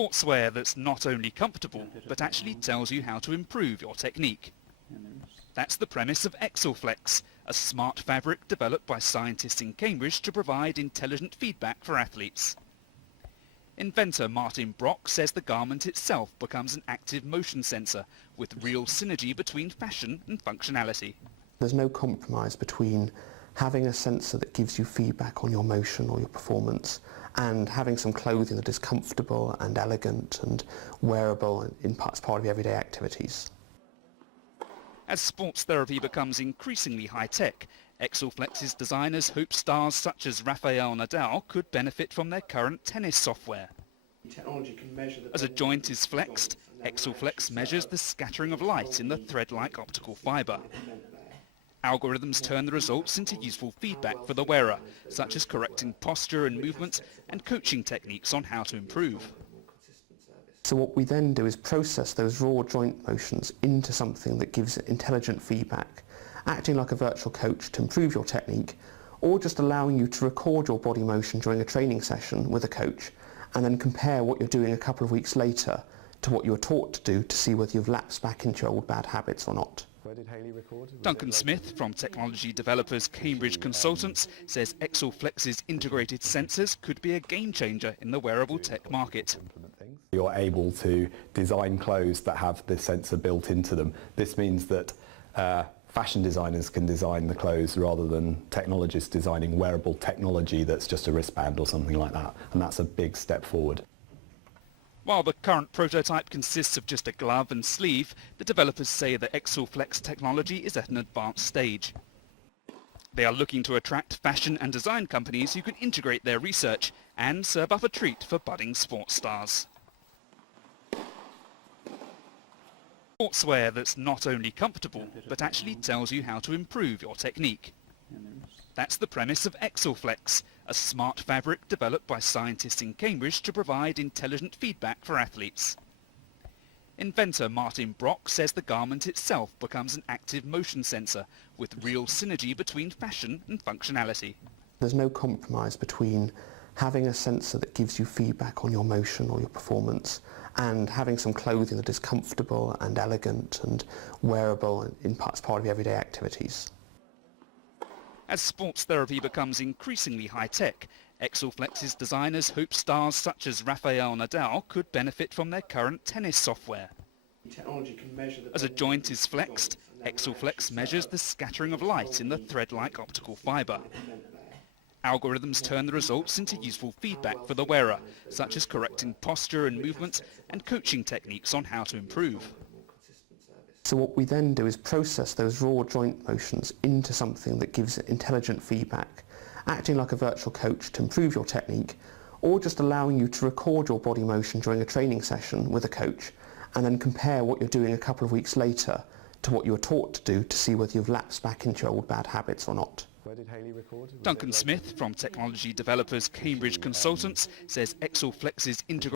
Sportswear that's not only comfortable, but actually tells you how to improve your technique. That's the premise of Xelflex, a smart fabric developed by scientists in Cambridge to provide intelligent feedback for athletes. Inventor Martin Brock says the garment itself becomes an active motion sensor with real synergy between fashion and functionality. There's no compromise between having a sensor that gives you feedback on your motion or your performance and having some clothing that is comfortable and elegant and wearable as part of your everyday activities. As sports therapy becomes increasingly high-tech, Xelflex's designers hope stars such as Rafael Nadal could benefit from their current tennis software. As a joint is flexed, Xelflex measures the scattering of light in the thread-like optical fibre. Algorithms turn the results into useful feedback for the wearer, such as correcting posture and movement and coaching techniques on how to improve. So what we then do is process those raw joint motions into something that gives intelligent feedback, acting like a virtual coach to improve your technique, or just allowing you to record your body motion during a training session with a coach and then compare what you're doing a couple of weeks later to what you were taught to do to see whether you've lapsed back into your old bad habits or not. Duncan Smith from technology developers Cambridge Consultants says Xelflex's integrated sensors could be a game changer in the wearable tech market. You're able to design clothes that have this sensor built into them. This means that fashion designers can design the clothes rather than technologists designing wearable technology that's just a wristband or something like that, and that's a big step forward. While the current prototype consists of just a glove and sleeve, the developers say that Xelflex technology is at an advanced stage. They are looking to attract fashion and design companies who can integrate their research and serve up a treat for budding sports stars. Sportswear that's not only comfortable, but actually tells you how to improve your technique. That's the premise of Xelflex, a smart fabric developed by scientists in Cambridge to provide intelligent feedback for athletes. Inventor Martin Brock says the garment itself becomes an active motion sensor with real synergy between fashion and functionality. There's no compromise between having a sensor that gives you feedback on your motion or your performance and having some clothing that is comfortable and elegant and wearable as part of your everyday activities. As sports therapy becomes increasingly high-tech, Xelflex's designers hope stars such as Rafael Nadal could benefit from their current tennis software. As a joint is flexed, Xelflex measures the scattering of light in the thread-like optical fibre. Algorithms turn the results into useful feedback for the wearer, such as correcting posture and movement and coaching techniques on how to improve. So what we then do is process those raw joint motions into something that gives intelligent feedback, acting like a virtual coach to improve your technique, or just allowing you to record your body motion during a training session with a coach and then compare what you're doing a couple of weeks later to what you were taught to do to see whether you've lapsed back into your old bad habits or not. Duncan Smith from technology developers Cambridge Consultants says Xelflex's integrated